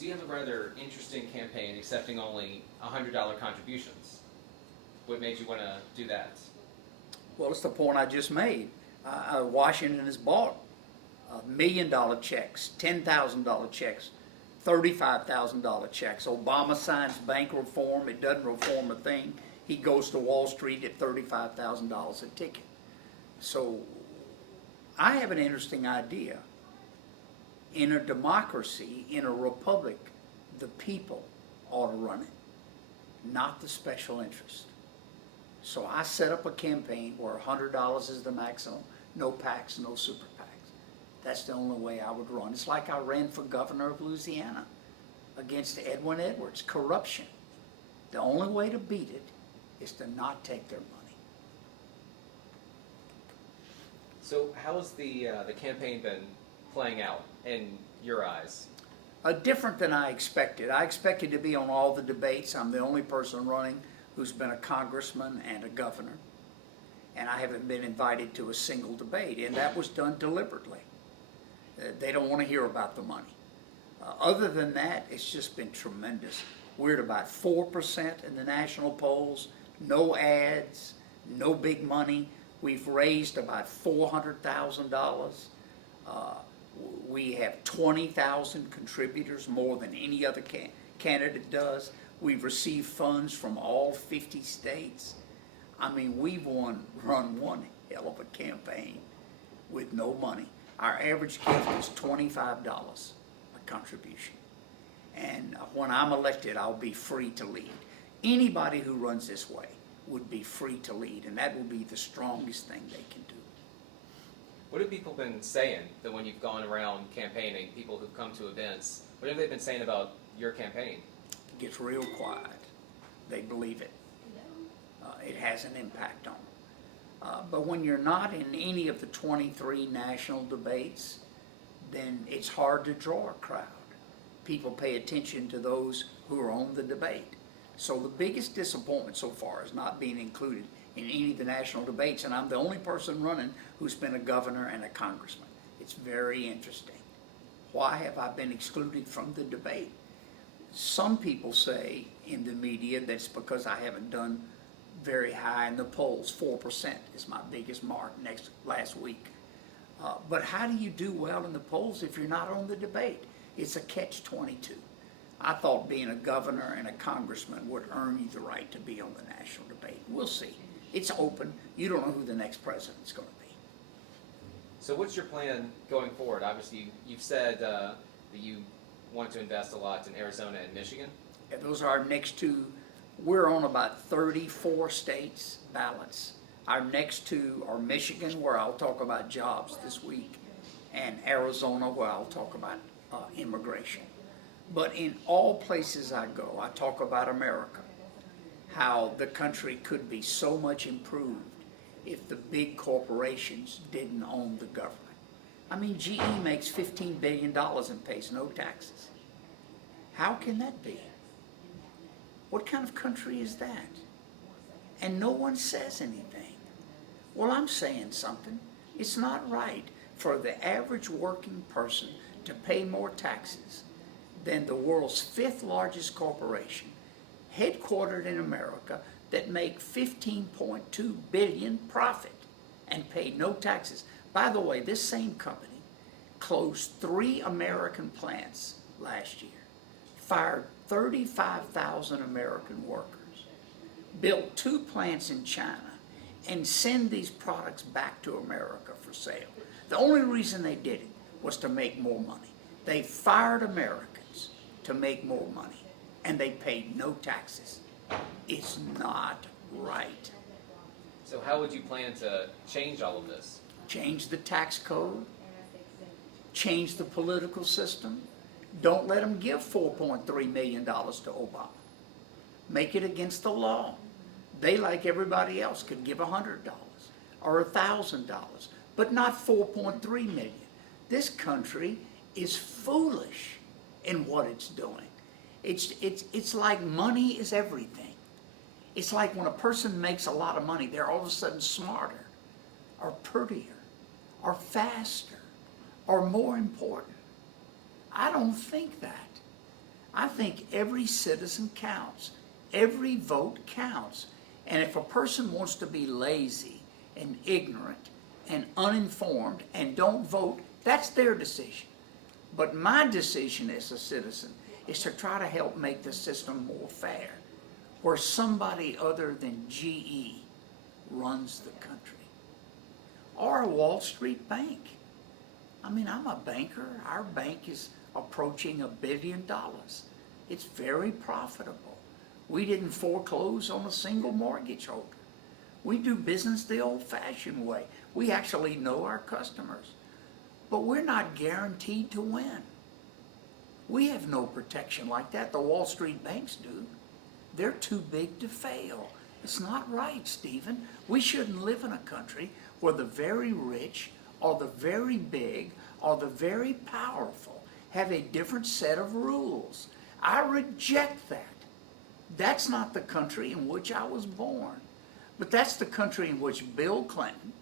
So you have a rather interesting campaign, accepting only $100 contributions. What made you want to do that? Well, it's the point I just made. Washington has bought $1 million checks, $10,000 checks, $35,000 checks. Obama signs bank reform. It doesn't reform a thing. He goes to Wall Street at $35,000 a ticket. So I have an interesting idea. In a democracy, in a republic, the people ought to run it, not the special interest. So I set up a campaign where $100 is the maximum, no PACs, no super PACs. That's the only way I would run. It's like I ran for governor of Louisiana against Edwin Edwards. Corruption. The only way to beat it is to not take their money. So how has the campaign been playing out in your eyes? Different than I expected. I expected to be on all the debates. I'm the only person running who's been a congressman and a governor. And I haven't been invited to a single debate, and that was done deliberately. They don't want to hear about the money. Other than that, it's just been tremendous. We're at about 4% in the national polls, no ads, no big money. We've raised about $400,000. We have 20,000 contributors, more than any other candidate does. We've received funds from all 50 states. I mean, we've run one hell of a campaign with no money. Our average gift is $25 a contribution. And when I'm elected, I'll be free to lead. Anybody who runs this way would be free to lead, and that will be the strongest thing they can do. What have people been saying that when you've gone around campaigning, people who've come to events, what have they been saying about your campaign? It gets real quiet. They believe it. It has an impact on them. But when you're not in any of the 23 national debates, then it's hard to draw a crowd. People pay attention to those who are on the debate. So the biggest disappointment so far is not being included in any of the national debates, and I'm the only person running who's been a governor and a congressman. It's very interesting. Why have I been excluded from the debate? Some people say in the media that's because I haven't done very high in the polls. 4% is my biggest mark last week. But how do you do well in the polls if you're not on the debate? It's a catch-22. I thought being a governor and a congressman would earn you the right to be on the national debate. We'll see. It's open. You don't know who the next president's going to be. So what's your plan going forward? Obviously, you've said that you want to invest a lot in Arizona and Michigan. Yeah, those are our next two. We're on about 34 states ballots. Our next two are Michigan, where I'll talk about jobs this week, and Arizona, where I'll talk about immigration. But in all places I go, I talk about America, how the country could be so much improved if the big corporations didn't own the government. I mean, GE makes $15 billion and pays no taxes. How can that be? What kind of country is that? And no one says anything. Well, I'm saying something. It's not right for the average working person to pay more taxes than the world's 5th largest corporation, headquartered in America, that make $15.2 billion profit and pay no taxes. By the way, this same company closed 3 American plants last year, fired 35,000 American workers, built 2 plants in China, and send these products back to America for sale. The only reason they did it was to make more money. They fired Americans to make more money, and they paid no taxes. It's not right. So how would you plan to change all of this? Change the tax code, change the political system. Don't let them give $4.3 million to Obama. Make it against the law. They, like everybody else, could give $100 or $1,000, but not $4.3 million. This country is foolish in what it's doing. It's like money is everything. It's like when a person makes a lot of money, they're all of a sudden smarter, or prettier, or faster, or more important. I don't think that. I think every citizen counts. Every vote counts. And if a person wants to be lazy and ignorant and uninformed and don't vote, that's their decision. But my decision as a citizen is to try to help make the system more fair, where somebody other than GE runs the country. Or a Wall Street bank. I mean, I'm a banker. Our bank is approaching $1 billion. It's very profitable. We didn't foreclose on a single mortgage holder. We do business the old-fashioned way. We actually know our customers. But we're not guaranteed to win. We have no protection like that. The Wall Street banks do. They're too big to fail. It's not right, Stephen. We shouldn't live in a country where the very rich or the very big or the very powerful have a different set of rules. I reject that. That's not the country in which I was born. But that's the country in which Bill Clinton,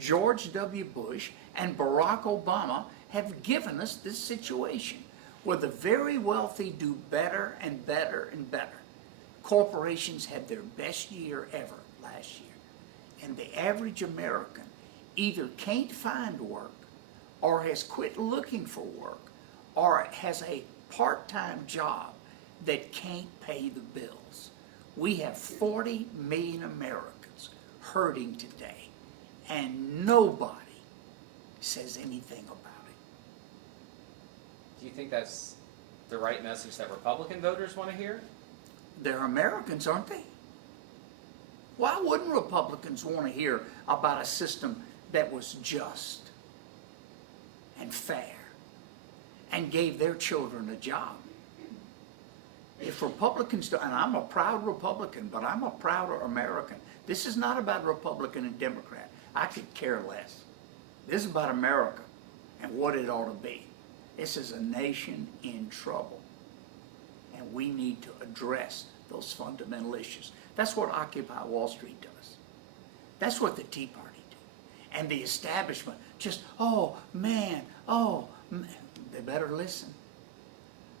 George W. Bush, and Barack Obama have given us this situation where the very wealthy do better and better and better. Corporations had their best year ever last year. And the average American either can't find work or has quit looking for work or has a part-time job that can't pay the bills. We have 40 million Americans hurting today, and nobody says anything about it. Do you think that's the right message that Republican voters want to hear? They're Americans, aren't they? Why wouldn't Republicans want to hear about a system that was just and fair and gave their children a job? If Republicans do, and I'm a proud Republican, but I'm a prouder American. This is not about Republican and Democrat. I could care less. This is about America and what it ought to be. This is a nation in trouble, and we need to address those fundamental issues. That's what Occupy Wall Street does. That's what the Tea Party did. And the establishment just, oh man, they better listen.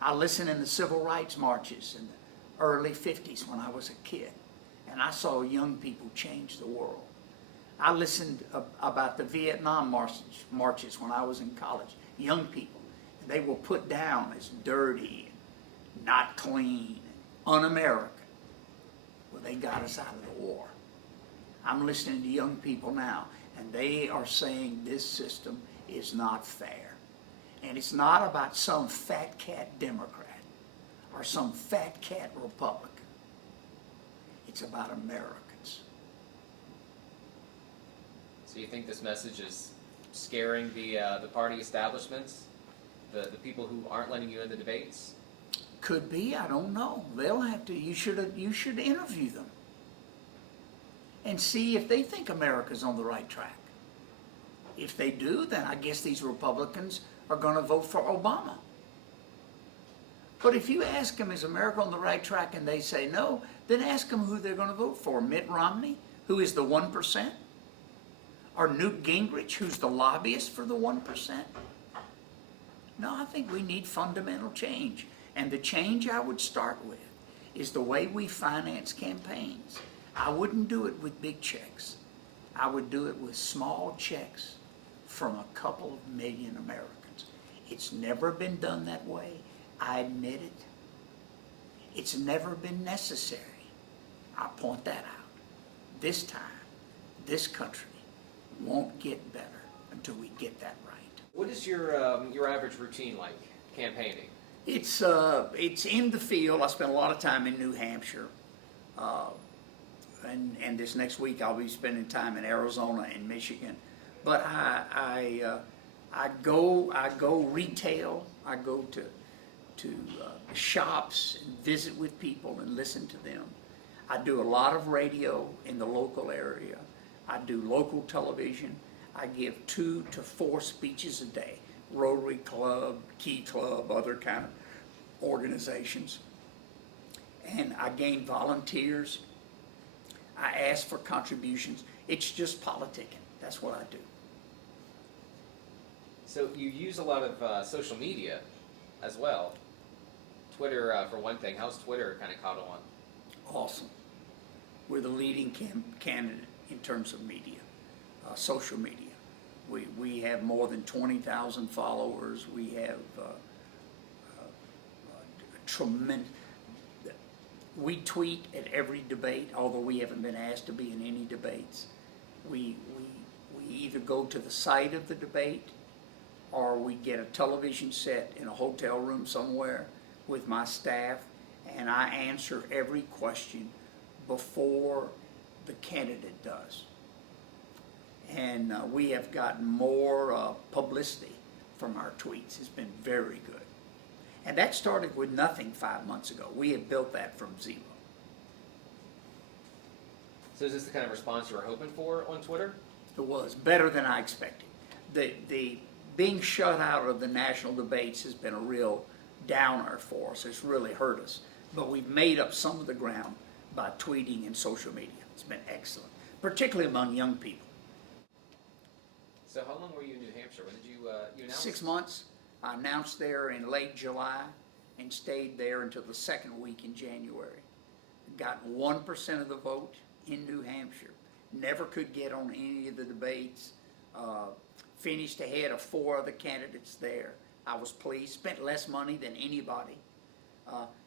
I listened in the civil rights marches in the early 50s when I was a kid, and I saw young people change the world. I listened about the Vietnam marches when I was in college. Young people, and they were put down as dirty, and not clean, and un-American. Well, they got us out of the war. I'm listening to young people now, and they are saying this system is not fair. And it's not about some fat cat Democrat or some fat cat Republican. It's about Americans. So you think this message is scaring the party establishments, the people who aren't letting you in the debates? Could be, I don't know. They'll have to, you should interview them and see if they think America's on the right track. If they do, then I guess these Republicans are going to vote for Obama. But if you ask them, is America on the right track, and they say no, then ask them who they're going to vote for. Mitt Romney, who is the 1%? Or Newt Gingrich, who's the lobbyist for the 1%? No, I think we need fundamental change. And the change I would start with is the way we finance campaigns. I wouldn't do it with big checks. I would do it with small checks from a couple of million Americans. It's never been done that way. I admit it. It's never been necessary. I point that out. This time, this country won't get better until we get that right. What is your average routine like campaigning? It's in the field. I spend a lot of time in New Hampshire, and this next week I'll be spending time in Arizona and Michigan. But I go retail. I go to shops and visit with people and listen to them. I do a lot of radio in the local area. I do local television. I give 2 to 4 speeches a day. Rotary Club, Key Club, other kind of organizations. And I gain volunteers. I ask for contributions. It's just politicking. That's what I do. So you use a lot of social media as well. Twitter, for one thing, how's Twitter kind of caught on? Awesome. We're the leading candidate in terms of media, social media. We have more than 20,000 followers. We have tremendous. We tweet at every debate, although we haven't been asked to be in any debates. We either go to the site of the debate, or we get a television set in a hotel room somewhere with my staff, and I answer every question before the candidate does. And we have gotten more publicity from our tweets. It's been very good. And that started with nothing 5 months ago. We have built that from zero. So is this the kind of response you were hoping for on Twitter? It was better than I expected. The being shut out of the national debates has been a real downer for us. It's really hurt us. But we've made up some of the ground by tweeting and social media. It's been excellent, particularly among young people. So how long were you in New Hampshire? When did you announce? 6 months. I announced there in late July and stayed there until the second week in January. Got 1% of the vote in New Hampshire. Never could get on any of the debates. Finished ahead of 4 other candidates there. I was pleased. Spent less money than anybody.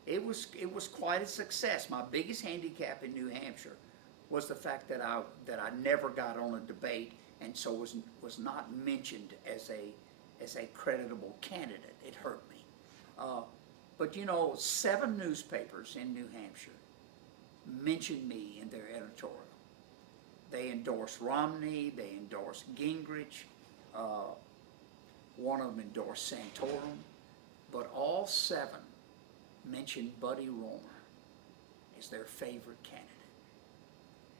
It was quite a success. My biggest handicap in New Hampshire was the fact that I never got on a debate, and so was not mentioned as a creditable candidate. It hurt me. But you know, 7 newspapers in New Hampshire mentioned me in their editorial. They endorsed Romney, they endorsed Gingrich, one of them endorsed Santorum, but all 7 mentioned Buddy Roemer as their favorite candidate,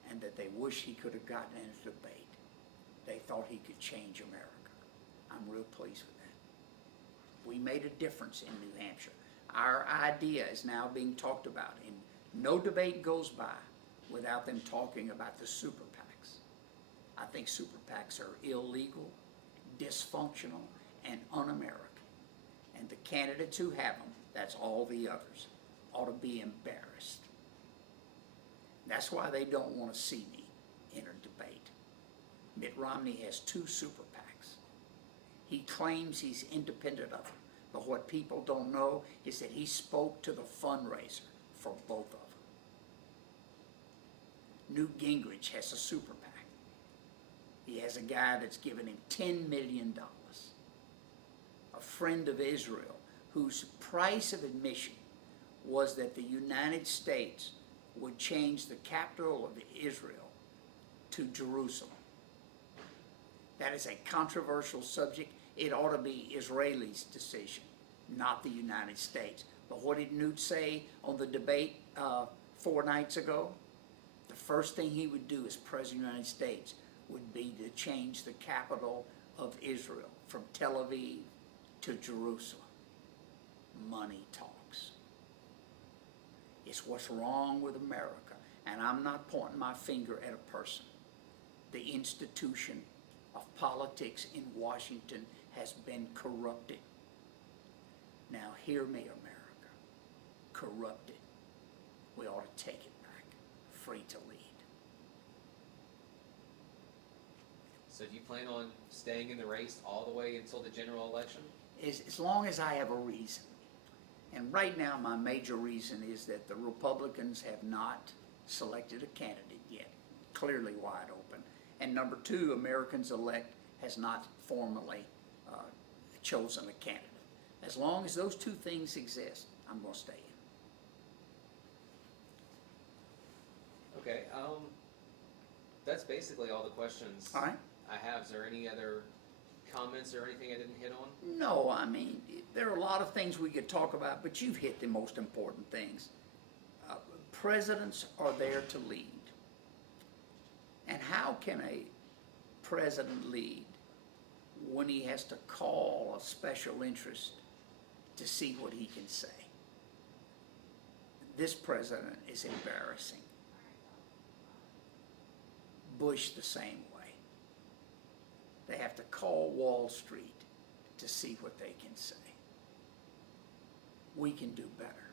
and that they wish he could have gotten in a debate. They thought he could change America. I'm real pleased with that. We made a difference in New Hampshire. Our idea is now being talked about, and no debate goes by without them talking about the super PACs. I think super PACs are illegal, dysfunctional, and un-American. And the candidates who have them, that's all the others, ought to be embarrassed. That's why they don't want to see me in a debate. Mitt Romney has 2 super PACs. He claims he's independent of them, but what people don't know is that he spoke to the fundraiser for both of them. Newt Gingrich has a super PAC. He has a guy that's given him $10 million. A friend of Israel whose price of admission was that the United States would change the capital of Israel to Jerusalem. That is a controversial subject. It ought to be Israelis' decision, not the United States. But what did Newt say on the debate 4 nights ago? The first thing he would do as President of the United States would be to change the capital of Israel from Tel Aviv to Jerusalem. Money talks. It's what's wrong with America. And I'm not pointing my finger at a person. The institution of politics in Washington has been corrupted. Now hear me, America. Corrupted. We ought to take it back. Free to lead. So do you plan on staying in the race all the way until the general election? As long as I have a reason. And right now my major reason is that the Republicans have not selected a candidate yet. Clearly wide open. And number 2, Americans Elect has not formally chosen a candidate. As long as those 2 things exist, I'm going to stay in. Okay, that's basically all the questions All right. I have. Is there any other comments or anything I didn't hit on? No, I mean, there are a lot of things we could talk about, but you've hit the most important things. Presidents are there to lead. And how can a president lead when he has to call a special interest to see what he can say? This president is embarrassing. Bush the same way. They have to call Wall Street to see what they can say. we can do better.